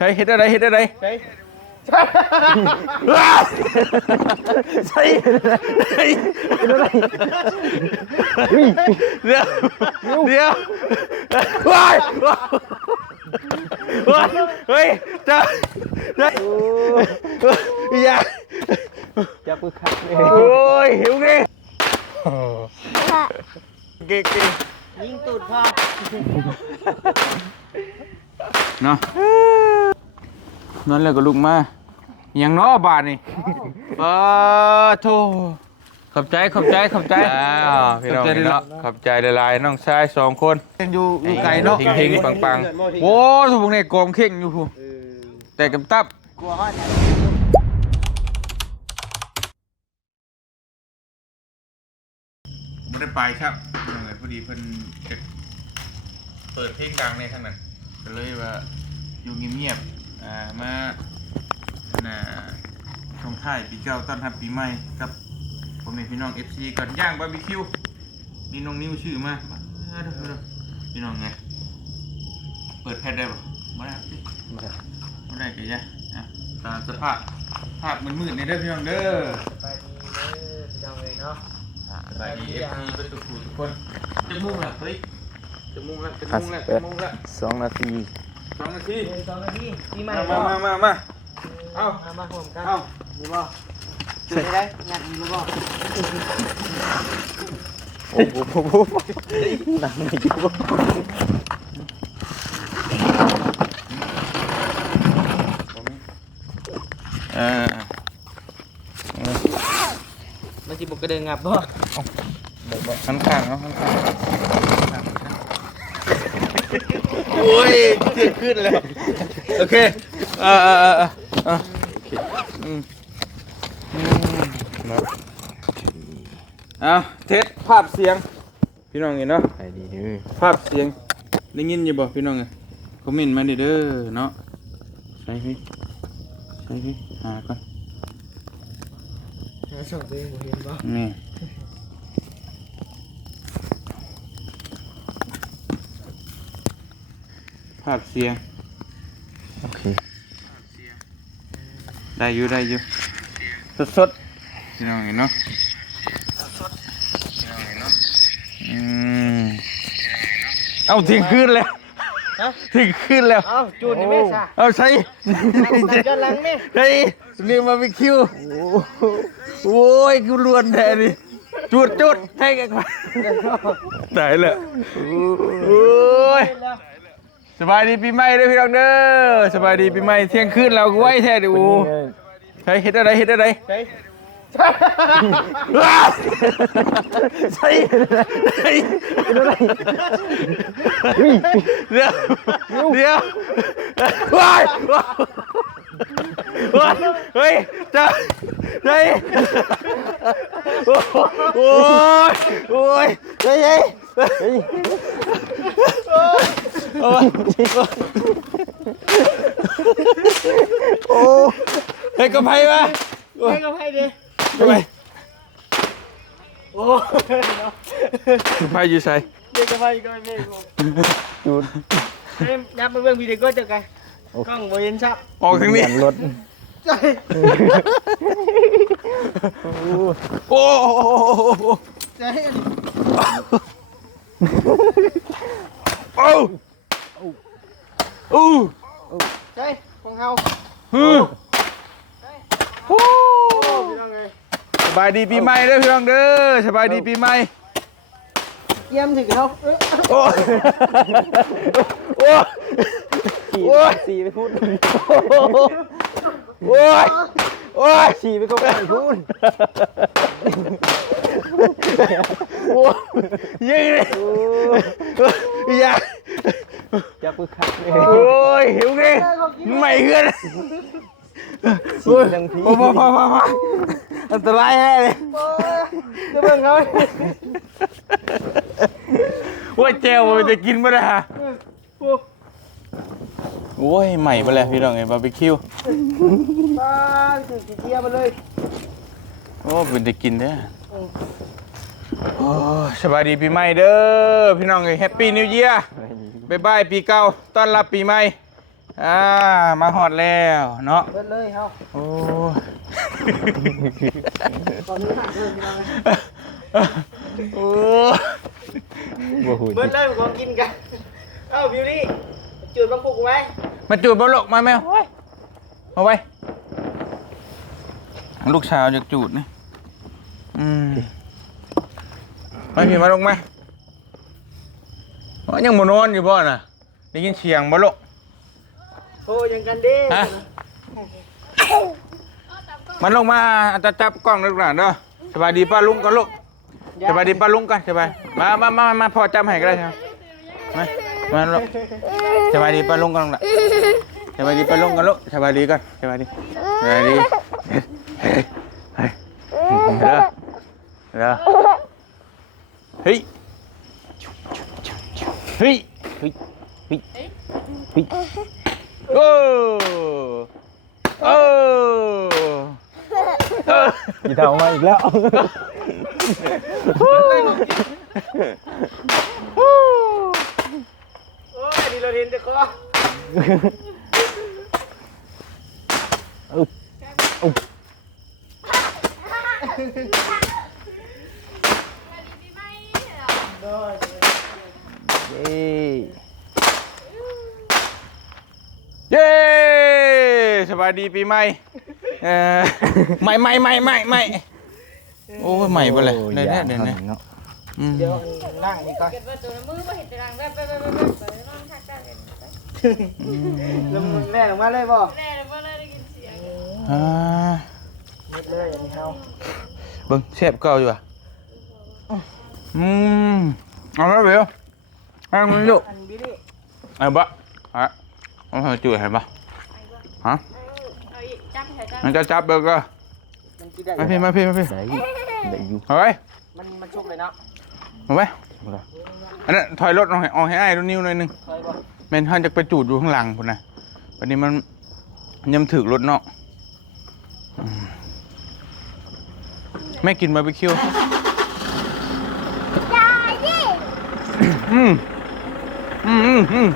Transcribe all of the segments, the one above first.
ใช่เฮ็ดอะไรเฮ็ดอะไรใช่ว้าวใช่ใช่เดี๋ยวเดี๋ยวว้ายว้าวว้ายเฮ้ยจะจะอย่าจับมือขัดเลยโอ้ยหิวไงเก่งยิงตูดพ่อๆ เนาะนั่นแหละก็ลุกมาอย่างน้อบาทนี่ปาโทขอบใจขอบใจขอบใจพี่น้องเนาะขอบใจหลายๆน้องชายสองคนอยู่อยู่ไกลเนาะทิ้งๆปังๆโอ้ทุกพวกนี้กองเข่งอยู่พูแต่กำตับกลัวว่าไหนไม่ได้ไปครับยังไงพอดีเพิ่นจะเปิดเพลงดังในทางนั้น ก็เลยว่าอยู่เงียบๆอ่ามาน่ะช่วงท้ายปีเก่าต้อนรับปีใหม่กับผมในพี่น้อง FC ก่อนย่างบาร์บีคิวนี่น้องนิ้วชื่อมาเออเด้อเด้อพี่น้องไงเปิดแพทได้ป่ะไม่ได้ไม่ได้ก็ย่าอะตามสภาพภาพมืดๆในเด้อพี่น้องเด้อไปดีเลยพี่น้องเลยเนาะ สบายดีเอฟซีเป็นทุกทุกคนจะมุ่งละเฮ้ย จะมุ่งละจะมุ่งละจะมุ่งละสองนาทีสองนาทีเดี๋ยวสองนาทีปีใหม่มามามามาเอาเอามาผมกันเอาดูบ่ดูได้ได้งานดูบ่โอ้โหหนังไม่อยู่เออมันสิบกระเดินงับบ่ข้างข้างเนาะข้างข้าง โอ้ยเจ็บขึ้นแล้วโอเคเออเออเออเอออืมอืมเนาะเอาเทสภาพเสียง พี่น้องเห็นเนาะ ไปดีเด้อภาพเสียงได้ยินอยู่บ่พี่น้องเอ้ยคอมเมนต์มาเด้อเนาะใช่พี่ใช่พี่หาก่อนส่งตัวเองบ่เห็นบ่นี่าพเสียง โอเค ได้อยู่ได้อยู่สดสดๆพี่น้องเห็นเนาะอืมเอาทิ้งคืนแล้วฮะทิ้งคืนแล้ว เอาจูดนี่แม่ซะเอาใช้ตัดย้อนหลังแม่เฮ้ยเรียกมาเป็นคิว โอ้ยกูลวนแท้ดิจุดจุดให้กันไปตายเลยโอ้ย สบายดีปีใหม่เด้อพี่น้องเด้อสบายดีปีใหม่เที่ยงคืนเราก็ไหวแท้ดิโอ้ใช่เฮ็ดอะไรเฮ็ดอะไรใช่ว้าวใช่ใช่เดี๋ยวเดี๋ยวว้าย เฮ้ยเฮ้ยจะเฮ้ยโอ้ยโอ้ยเฮ้ยเฮ้ยเฮ้ยโอ้ยโอ้เฮ้ยกระไพมาให้กับให้ดิกระไพโอ้เนาะกระไพอยู่ใส่เด็กกับให้ก็ไม่ผมจูดเอ้ยนับไปเบิ่งวิดีโอเจอกัน กล้องบ่เห็นชับออกทางนี้ รถใช่โอ้โหใช่อันนี้โอ้โอ้ใช่ของเฮาฮึโอ้โอ้พี่น้องเอ้ยสบายดีปีใหม่เด้อพี่น้องเด้อสบายดีปีใหม่ เยี่ยมถึงเขาเอ้ยโอ้โอ้โอ้ยขี่ไปพูดโอ้ยโอ้ยขี่ไปก็ไปพูดโอ้ยยิงเลยอย่าจับมือขัดเลยโอ้ยหิวไงไม่เกินขี่ดังทีพอพอพอพอพ ออันตรายแฮ่เลยจะเบิ่งเขาว่าเจลมันจะกินไม่ได้ฮะโอ้โอ้ยใหม่ไปแล้วพี่น้องไงบาร์บีคิวบ้านถึงกี่เทียมาเลยโอ้เป็นจะกินเด้อโอ้สบายดีปีใหม่เด้อพี่น้องไงแฮปปี้นิวเยียร์ไปดีบ๊ายบายปีเก่าต้อนรับปีใหม่ อ่ามาหอดแล้วเนาะเบิดเลยเฮาโอ้ตอนนี้หันเดินมาโอ้บ่หูเบิดเลยของกินกันเอ้าบิวลี่จุดบังปุกไว้มาจูดบอลกมาแมวเอาไว้ลูกสาวอยากจูดนี่อืมมาพี่มาลงมาอ๋อยังมานอนอยู่บ่น่ะได้ยินเสียงบ่ลกโอ้ยังกันเด้ฮะมันลงมาจะจับกล้องลูกหลานเด้อสบายดีป้าลุงกันลูกสบายดีป้าลุงกันสบายมามามามาพอจำให้ก็ได้ครับมามาลูกสบายดีป้าลุงกันลูกหลานสบายดีป้าลุงกันลูกสบายดีกันสบายดีสบายดีเฮ้ยเฮ้ยเด้อเด้อเฮ้ยเฮ้ยเฮ้ยเฮ้ยเฮ้ย โอ้โอ้เอออีเท่ามาอีกแล้วโอ้ยดีเราเห็นแต่คอเย้ เย้สบายดีปีใหม่เออใหม่ใหม่ใหม่ใหม่ใหม่โอ้ยใหม่ไปเลยโอ้เดี๋ยวอาเดี๋ยวท่าเดี๋ยวเนาะอืมเดี๋ยวนั่งดีก่อนเกิดว่าตัวมือบ่เห็นตารางแบบแบบแบบแบบแบบนอนทักกันแล้วมันแม่ลงมาเลยบ่แน่เลยว่าได้ยินเสียงอ่าเม็ดเลยอันนี้เฮาเบิ้งเชฟเก่าอยู่อะอืมเอาแล้วเบลเอามันอยู่อันบิวลี่เอาบะฮะเอาให้จุ๋ยให้บะฮะ มันจะจับเบอร์ก็มันกินได้มาพี่มาพี่มาพี่ได้ได้อยู่เอาไว้มันมันชุกเลยเนาะเอาไว้อันนั้นถอยรถเอาให้เอาให้อ้ายดูนิ้วหน่อยหนึงเคยบ่แม่นท่านจะไปจูดอยู่ข้างหลังพุ่นนะวันนี้มันยังถึกรถเนาะอืมแม่กินบาร์บีคิวอืมอืมอืมอืม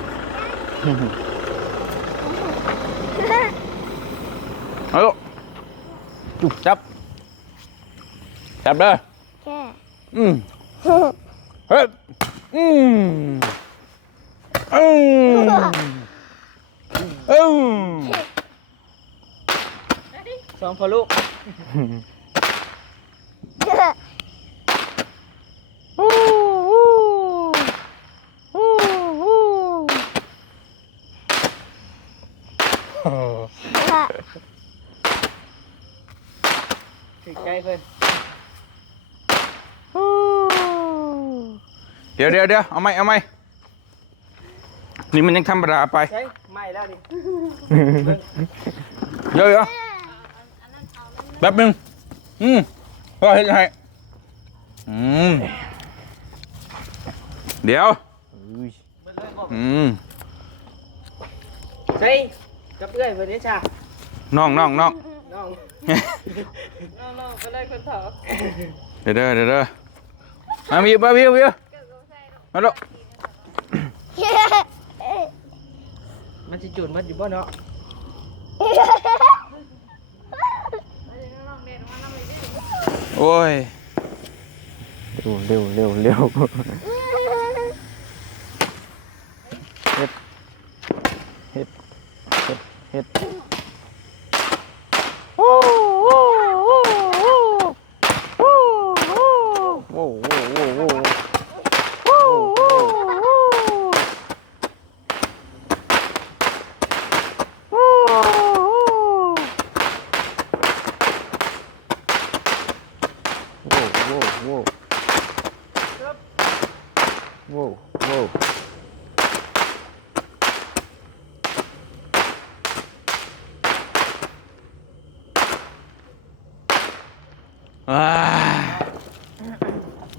เอาลูก จุบจับ จับเด้ออืมเฮ้ยอืมอืมอืมสองพอลูก ถึงใจเพิ่นเดี๋ยวเดี๋ยวเดี๋ยวเอาไหมเอาไหมนี่มันยังธรรมดาไปใช่ไม่แล้วดิเดี๋ยวเดี๋ยวแป๊บหนึงอืมก็เห็นให้อืมเดี๋ยวอุ้ยมันเลยบอกอืมใช่กับเอื้อยเพิ่นนี่จ้าน้องน้องน้องน้ องน้องๆก็ได้คนเถาเดี๋ยวเด้อเดี๋ยวเด้อมาวิวมาวิววิวมาลูกมันสิจุดมันอยู่บ่เนาะโอ้ยเร็วเร็วเร็วเร็วเฮ็ดเฮ็ดเฮ็ดเฮ็ด воу, воу, воу.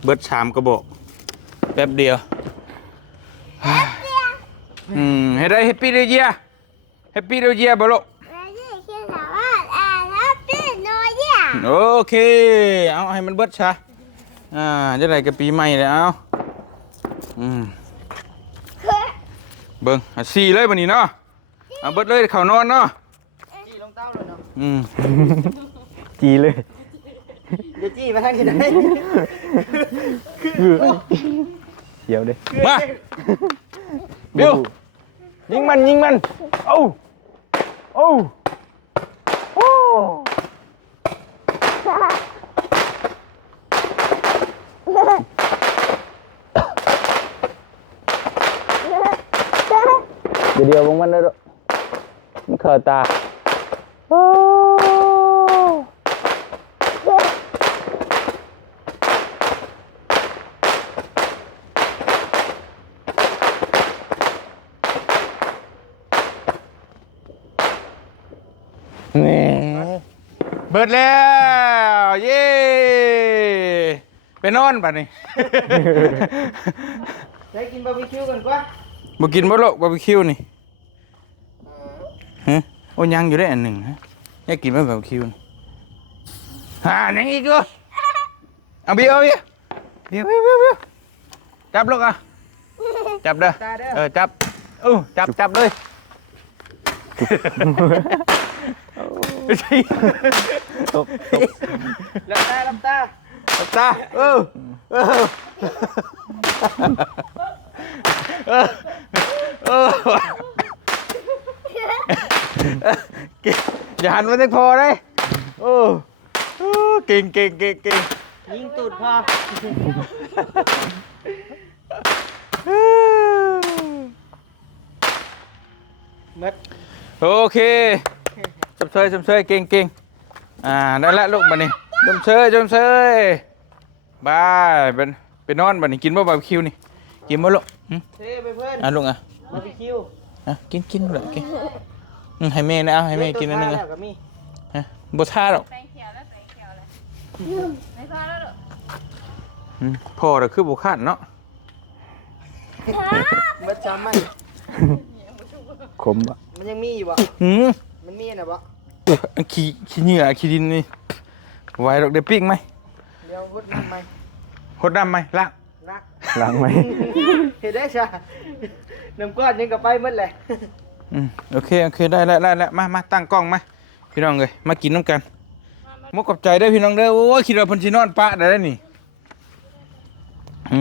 เบิดสามกระบอกแป๊บเดียวอืมให้ได้แฮปปี้เดย์เยียแฮปปี้เดย์เยียบ่ลูกโอเค เอาให้มันเบิดซะอ่าจะได้กับปีใหม่แล้วเอาอืมเบิ่งอะสี่เลยบัดนี้เนาะเอาเบิดเลยเขานอนเนาะจี้ลงเต้าเลยเนาะ อืมจีเลย เดี๋ยวจี้มาทางที่ไหนเดี๋ยวเด้มาเดี๋ยวยิงมันยิงมันโอ้โอ้โอ้เดี๋ยวเดี๋ยววงมันเลยลูกมันเขินตาโอ้ นี่เบิดแล้วเย้ไปนอนป่ะนี่ใช้กินบาร์บีคิวกันกว่าบ่กินบ่โลกบาร์บีคิวนี่ฮะโอ้ยังอยู่ได้อันหนึ่งฮะอยากกินบ่บาร์บีคิวนี่หาหนังอีกเหรอเอาเบียร์เอาเบียร์เบียร์เบียร์เบียร์เบียร์จับลูกอะจับเด้อตาเด้อเออจับอู้จับจับเลยไม่ใช่ ตบตบลับตาลับตาจับตาเออเออเออเอออย่าหันมาตั้พอเลยโอ้โอ้เก่งเก่งเก่งเก่งยิงตูดพอหมดโอเค จำเชยจำเชยเก่งเก่งอ่าได้ละลูกบันนี้จำเชยจำเชยบายเป็นไปนอนบันนี้กินบ่บาร์บีคิวนี่กินบ่ลูกหึเท่ไปเพื่อนอะลูกอะบาร์บีคิวอะกินกินเลยกินอืมให้แม่นะเอาให้แม่กินนิดนึงแล้อะวก็มีฮะบ่ท่าหรอกแตงเขียวแล้วแตงเขียวแล้วไม่พลาดแล้วเหรออืมพ่อน่ะคือบ่คาดเนาะเบิดจำไหมขมอะมันยังมีอยู่บ่หืมมันมีนะบ่ อันขี้ขี้เหงื่อขี้ดินนี่ไหวดอกเดี๋ยวปิ้งไหมเดี๋ยวพุดน้ำไหมหดน้ำไหมล้างรักล้างไหมเห็นได้ช่น้ำก้อนยังกับไปหมดเลยอืมโอเคโอเคได้แล้วได้แล้วมามาตั้งกล้องมาพี่น้องเลยมากินน้ำกันมุกกับใจเด้อพี่น้องเด้อโอ้ยคิดว่าเพิ่นสินอนปะได้แล้วนี่อื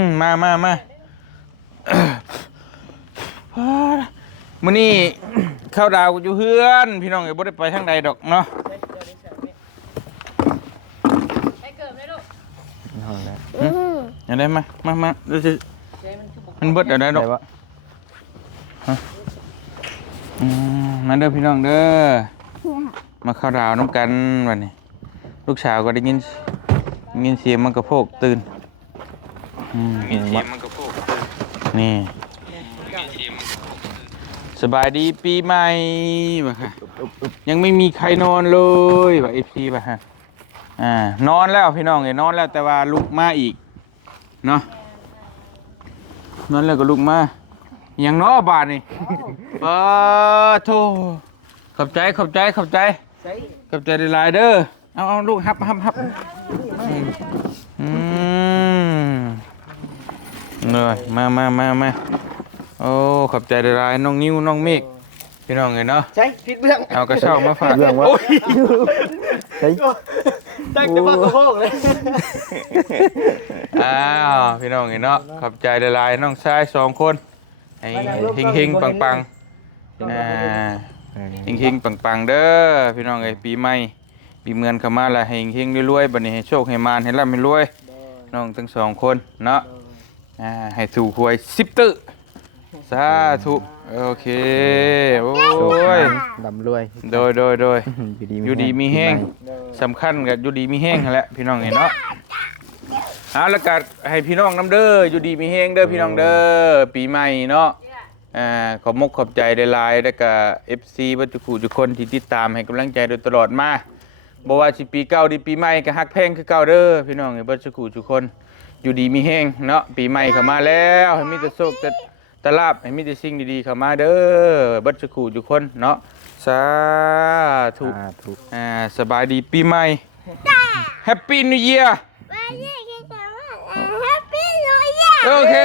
มมามามา มื้อนี้ ข้าวดาวอยู่เฮือน พี่น้องเอ้ยบ่ได้ไปทางใดดอกเนาะไปเกิดเลยลูกเอาแล้วอันได้มามามาเดี๋ยวสิเจ๊มันคือบอกมันเบิดเอะไรดอกได้ปะอืมมาเด้อพี่น้องเด้อมาเข้าวดาวน้ำกันวันนี้ ลูกสาวก็ได้ยินได้ยินเสียงมันกระโพกตื่นอืมยินเสียงมันกระโพกตื่นนี่ สบายดีปีใหม่บ่ะค่ะยังไม่มีใครนอนเลยว่ะเอฟซีป่ะฮะอ่านอนแล้วพี่น้องเอ้ยนอนแล้วแต่ว่าลุกมาอีกเนาะนอนแล้วก็ลุกมายังเนาะบาทนี่ปะโทขอบใจขอบใจขอบใจใส่ขอบใจหลายๆเด้อเอาเอาลูกฮับฮับฮับอืมอืมเลยมามามามา โอ้ขอบใจหลายๆน้องนิ้วน้องเมฆพี่น้องเห็นเนาะใส่ผิดเรื่องเอากระเช้ามาฝากเรื่องวะโอ้ยเฮ้ย ตั้งแต่บ้านกระโปงเลยอ้าวพี่น้องเห็นเนาะขอบใจหลายๆน้องชายสองคนให้เฮงเฮงๆปังปังๆอ่าเฮงๆปังๆเด้อพี่น้องเอ้ยปีใหม่ปีเมือนเข้ามาและให้เฮงๆรวยๆบัดนี้ให้โชคให้มานให้ร่ำให้รวยน้องทั้งสองคนเนาะอ่าให้ถูกหวย10ตึ สาธุโอเคโอ้โชคยดำรวยโดยโดยโดยอยู่ดีอยู่ดีมีแห้งสำคัญกับอยู่ดีมีแห้งนั่นแหละพี่น้องเอ้ยเนาะเอาแล้วก็ให้พี่น้องน้ำเด้ออยู่ดีมีแห้งเด้อพี่น้องเด้อปีใหม่เนาะอ่าขอบมกขอบใจได้ลายแล้วก็ FC บัจจุคูทุกคนที่ติดตามให้กำลังใจโดยตลอดมาบ่ว่าสิปีเก่าดีปีใหม่ก็ฮักแพงคือเก่าเด้อพี่น้องไอ้บัจจุคูทุกคนอยู่ดีมีแห้งเนาะปีใหม่เข้ามาแล้วให้มีแต่โชคแต่แต่ลาบให้มีแต่สิ่งดีๆเข้ามาเด้อบัจจุคูทุกคนเนาะสาธุอ่าถูกอ่าสบายดีปีใหม่ Happy New Year โอเค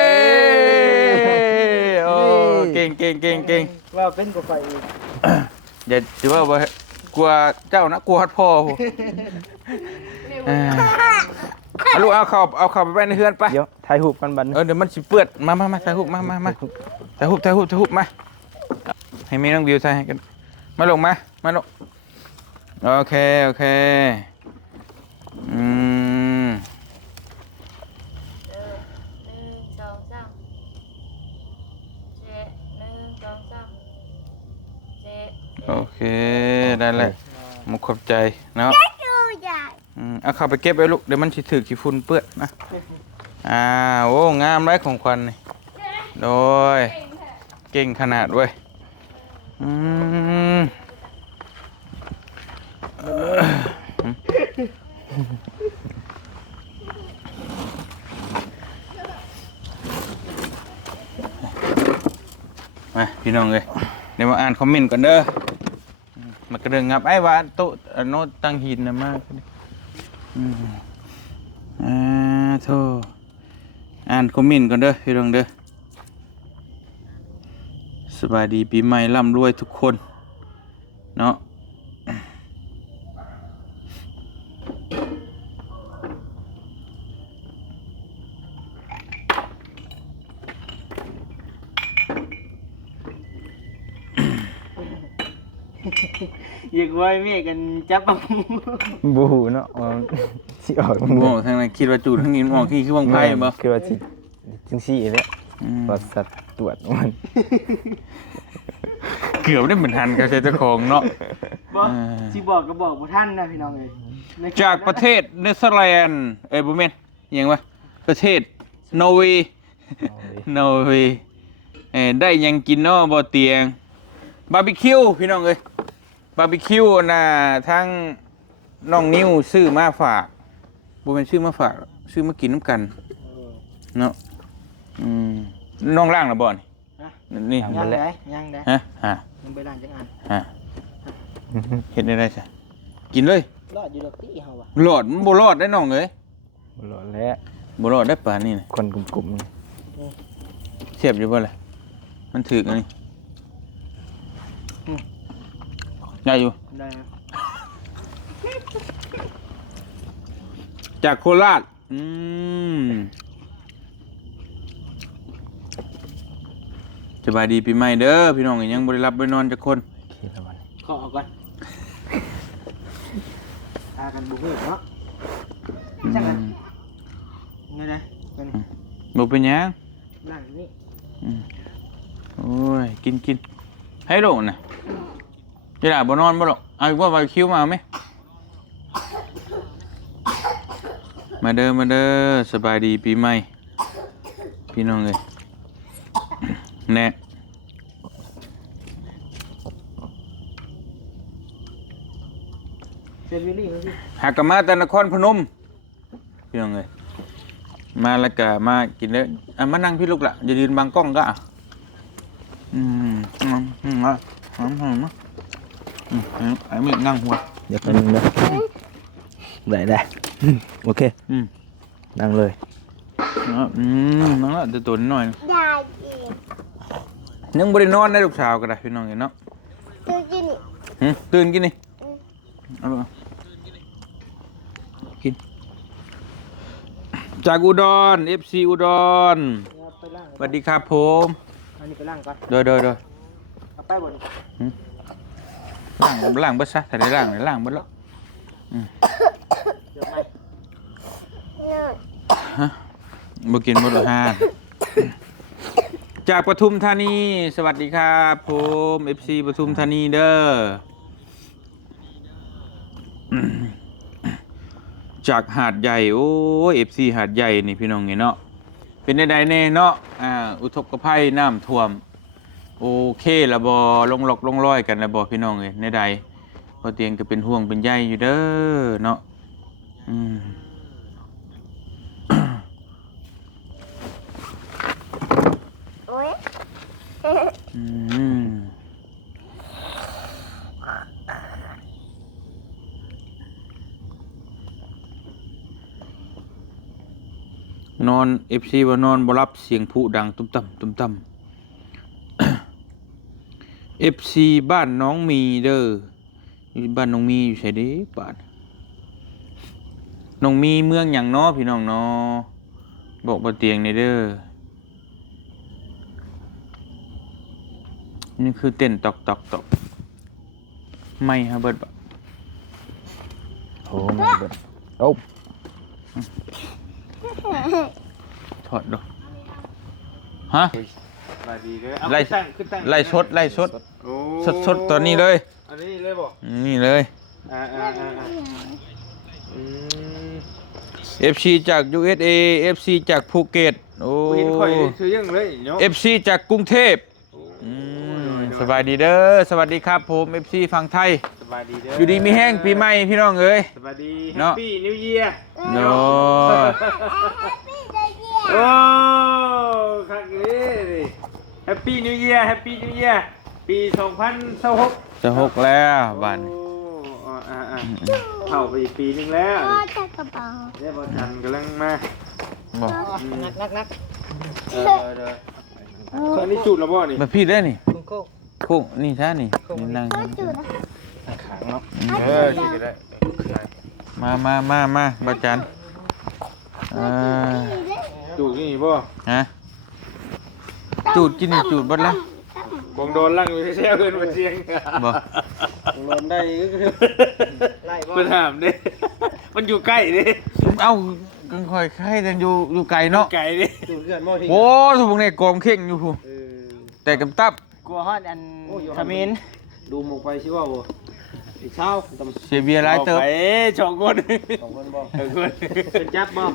โอ้เก่งงเก่งเก่งเก่งว่าเป็นกว่าไฟอีกอย่าถือว่าบ่กลัวเจ้านะกลัวฮอดพ่อผม เออเอาลูกเอาเข้าเอาเข้าไปไว้ในเฮือนไป เดี๋ยวถ่ายรูปกันบัดนเออเดี๋ยวมันสิเปื้อนมามามาถ่ายรูปมามามาถ่ายรูปถ่ายรูปถ่ายรูปมา ให้แมีน้องวิวถ่ายให้กัน มาลงมา มาลง โอเค โอเค อืม เออหนึ่งสองสามเจ็ดหนึ่งสองสามเจ็ด โอเค ได้แล้วมุกขอบใจเนาะอืม เอาเข้าไปเก็บไว้ลูกเดี๋ยวมันสิถือขี้ฝุ่นเปื้อนนะอ่าโอ้งามไรของขวัญนี่โดยเก่งขนาดเว้ยอืมมาพี่น้องเลยเดี๋ยวมาอ่านคอมเมนต์ก่อนเด้ออืมมันก็เรื่องงับไอ้ว่าโต๊ะอันโน้ตตั้งหินนะมากอืม อ่าโทอ่านคอมเมนต์ก่อนเด้อพี่น้องเด้อสบายดีปีใหม่ร่ำรวยทุกคน เนาะ อยากไว้เมียกันจับปังบูหูเนาะว่าสิออกโอ้ทางนั้นคิดว่าจูดทางนี้มันออกที่คือวงไพ่บ่คือว่าสิจังซี่แหละอืมว่าสัตว์ตรวจมันเกือบได้เหมือนทันกับเจ้าของเนาะบอกอ่า สิบอกก็บอกบ่ท่านนะพี่น้องเอ้ยในคลิปจากประเทศเนเธอร์แลนด์เอ้ยบุเมนอิหยังวะประเทศนอร์เวย์นอร์เวย์เอ้ยได้หยังกินเนาะบ่เตียงบาร์บีคิวพี่น้องเอ้ย บาร์บีคิวน่ะทั้งน้องนิ้วซื้อมาฝากบ่แม่นซื้อมาฝากหรอกซื้อมากินน้ำกันเออเนาะอืมน้องล่างละบ่นี่ฮะนี่ยังได้ยังได้ฮะฮะยังไปร้านจังอันฮะเฮ็ดได้ได้ซะกินเลยรอดอยู่ดอกตี้เฮาว่ะหลอดมันบ่รอดได้น้องเอ้ยบ่รอดแล้วบ่รอดได้ป่านนี้นะคนกลุ่มๆนี่เสียบอยู่บ่ล่ะมันถึกอันนี้ ได้อยู่ ได้นะจากโคราช อืมสบายดีปีใหม่เด้อพี่น้องยังบ่ได้รับบ่ได้นอนจักคนโอเคแล้วบัดนี้ขอเอาก่อนตากันบุกเนาะจังอะไงนะกันบ่เป็นหยังร้านนี้อืมโอ้ย กินกินให้โลกน่ะ จะได้บ่นอนบ่หรอกเอาอีกว่าบาร์บีคิวมาเอาไหม มาเด้อ มาเด้อ สบายดีปีใหม่ พี่น้องเอ้ยแน่เซนวิลลี่เขาสิหากกมาแต่นครพนมพี่น้องเอ้ยมาแล้วก็มากินเลยอะมานั่งพี่ลูกละอย่ายืนบังกล้องก็อะอืมอืมอืมอะอืมอืมอืมอืม ไอ้มึงนั่งหัว เดี๋ยวแป๊บนึงเด้อได้ได้โอเคอืม นั่งเลย อืมนั่งละตัวตัวนิดหน่อยยายจียังบ่ได้นอนได้ลูกสาวก็ได้พี่น้องเอ้ยเนาะตัวจีนี่หึตื่นกินนี่เอาบ่กิน จากอุดร FC อุดรเอาไปล่างสวัสดีครับผม อันนี้ไปล่างก่อนโดยโดยโดยเอาไปบนี่ ล่างล่างเบิดซะถ้าได้ล่างได้ล่างเบิดแล้วเดี๋ยวไปบ่กินบ่ละห้าจากปทุมธานี สวัสดีครับผม FC ปทุมธานีเด้ออืมจากหาดใหญ่โอ้ย FC หาดใหญ่นี่พี่น้องเนาะเป็นได้ใดแน่เนาะอ่าอุทกภัยน้ำท่วม โอเคละบอลงหลอกลงร้อยกันละบอพี่น้องเอ้ยในใดพอเตียงก็เป็นห่วงเป็นใยอยู่เด้อเนาะอืมอืมนอนเอฟซีว่านอนบ่รับเสียงผู้ดังตุ้มต่ำตุ้มต่ำ FC บ้านน้องมีเด้ออยู่บ้านน้องมีอยู่ไสเด้บ้านน้องมีเมืองหยังเนาะพี่น้องเนาะบอกบ่เตียงในเด้อนี่คือเต้นตอกตอกตอกไม่ฮะเบิดบ่โอ้มาเบิดโอ้ถอดดูฮะ มาดีเด้อเอาไล่ ขึ้นตั้งขึ้นตั้งไล่สดไล่สดโอ้สดสดตัวนี้เลย อันนี้เลยบ่นี่เลย อ่าอ่าอ่าอ่าอืม FC จาก USA FC จากภูเก็ตโอ้ บ่เห็นข่อยเลยคือยังเลยเนาะ FC จากกรุงเทพอืมสบายดีเด้อสวัสดีครับผม FC ฝั่งไทย สบายดีเด้อออยู่ดีมีแห้งปีใหม่พี่น้องเอ้ย สบายดีแฮเนาะปปี้นิวเยียร์โน้โอ้คักเลย แฮปปี้นิวเยียร์แฮปปี้นิวเยียร์ปี2026จะหกแล้วบ้านโอ้อ่าอ่าอ่าเข้าไปอีกปีหนึงแล้วพ่อจักกระเป๋าเรียกว่าจันทร์กำลังมาบอกนักนักนักเออเด้ออันนี้จุดแล้วบ่นี่มาพี่ได้นี่คุณโก้โค้งนี่ท่านี่นี่นั่งพ่อจุดนะขางเนาะเอเอออนี่ก็ได้มามามามาบาจันอ่าจุดนี่บ่ฮะ จูดกินนี่จูดเบดแล้วบงโดนลั่งอยู่แซ่ๆเพิ่นมาเสียงบ่โดนได้ก็คือไล่บ่เพิ่นถามเด้มันอยู่ใกล้เด้เอ้ากังคอยไข่แต่อยู่อยู่ไกลเนาะไกลเด้จุดเลือดบ่ทิ้งโอ้ทุกพวกนี้กองเข่งอยู่พูเออแต่กำตับกลัวฮอดอันขมิ้นดูหมกไปสิว่าบ่อีกเช้าตำเสียเบียร์หลายเติบไปสองคนสองคนบ่สองคนเป็นจับบ่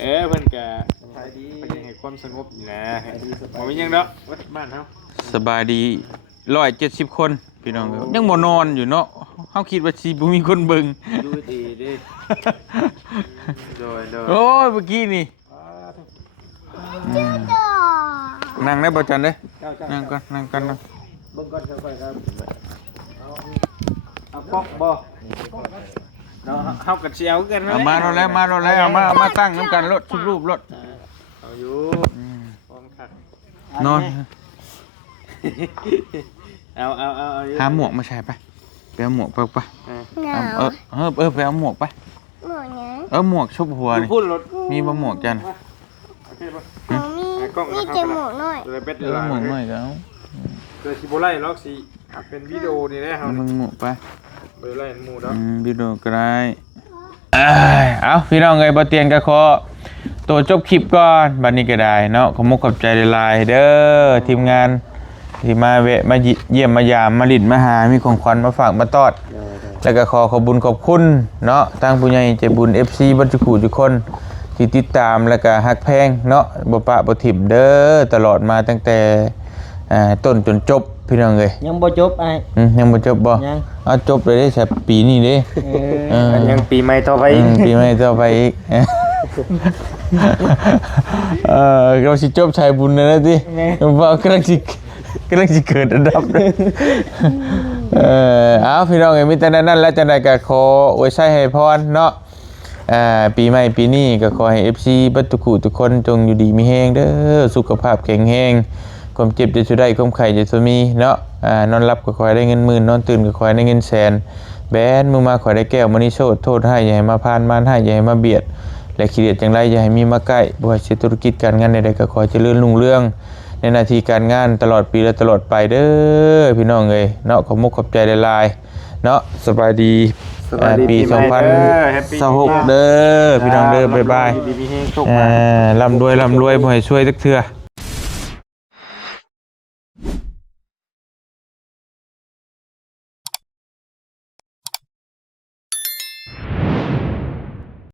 เออเพิ่นก็ส บายดีเพิ่นยังให้ความสงบอยู่นะบ่มีหยังดอกวัดบ้านเฮาสบายดีร้อยเจ็ดสิบคนพี่น้องเอ้ยยังบ่นอนอยู่เนาะเขาคิดว่าสิบ่มีคนเบิ่ง อยู่ดีดิโดยโดยโอ้ยเมื่อกี้นี่นั่งได้บ่จันเด้อเจ้าเจ้านั่งก่อนนั่งก่อนนะเบิ่งก่อนค่อยๆครับเอาเอาป๊อกบ่เนาะเฮากับเชียวกันเอามาแล้วแล้วมาแล้วแล้วเอามาเอามาตั้งน้ำกันรถชุบรูปรถ เอา อยู่อืมพร้อมคักนอน เอาเอาเอาเอาอยู่หาหมวกมาใส่ไปไปเอาหมวกไปไปเออหนาเอาวเออเออเออไปเอาหมวกไปหมวกเนี้ยเออหมวกชุบหัวอยู่นี่พุ่นรถมีบ่หมวกจันโอเคป่ะหนูมีมีแต่หมวกน้อยเลยเป็ดเอเลอยหมวกหน่อยก็เอาเลยสิบ่ไล่ล็อกสิเป็นวิดีโอนี่ได้เฮาเอามึงหมวกไปบ่ไล่หมู่ดอก อืมวิดีโอก็ได้เอ้ยเอาพี่น้องเอ้ยบ่เตียนก็ขอ ตัวจบคลิปก่อนบัดนี้ก็ได้เนาะขอมุกขอบใจหลายๆเด้อทีมงานที่มาแวะมาเยี่ยมมายามมาลิดมาหา มีของขวัญมาฝากมาตอด แล้วก็ขอขอบบุญขอบคุณเนาะทางผู้ใหญ่ใจบุญ FC บัจจุกุทุกคนที่ติดตามแล้วก็ฮักแพงเนาะบ่ปะบ่ถิ่มเด้อตลอดมาตั้งแต่อ่าต้นจนจบพี่น้องเอ้ยยังบ่จบไอ้อืมยังบ่จบบ่ยังเอาจบเลยเด้ใช่ปีนี้เด้เออยังปีใหม่ต่อไปอืมปีใหม่ต่อไปอีก เออเราสิจบชายบุญนะนะติว่ากำลังสิกำลังสิเกิดอันดับเลยเออเอาพี่น้องเอ้ยมีแต่นั้นแล้วจังไดก็ขออวยชัยให้พรเนาะอ่าปีใหม่ปีนี้ก็ขอให้ FC เบัตุกุทุกคนจงอยู่ดีมีแฮงเด้อสุขภาพแข็งแรงความเจ็บจะสุดได้ความไข้จะสุดมีเนาะอ่านอนหลับก็ขอให้ได้เงินหมื่นนอนตื่นก็ขอให้ได้เงินแสนแบนมือมาขอได้แก้วมณีโชดโทษให้อย่าให้มาพานมานให้อย่าให้มาเบียด และขี้เดียดจังไรอย่าให้มีมาใกล้บ่ว่าสิธุรกิจการงานใดๆก็ขอให้เจริญรุ่งเรือง ในหนาทีการงานตลอดปีและตลอดไปเด้อพี่น้องเอ้ยเนาะขอมุกขอบใจหลายๆเนาะสบายดีสบายดีอ่าปีปีใหม่เด้อ Happy 2026 เด้อพี่น้องเด้อบ๊ายบายดีๆมีแฮงโชคอ่มาาร่ำรวยร่ำรวยบ่ให้ช่วยสักเทื่อ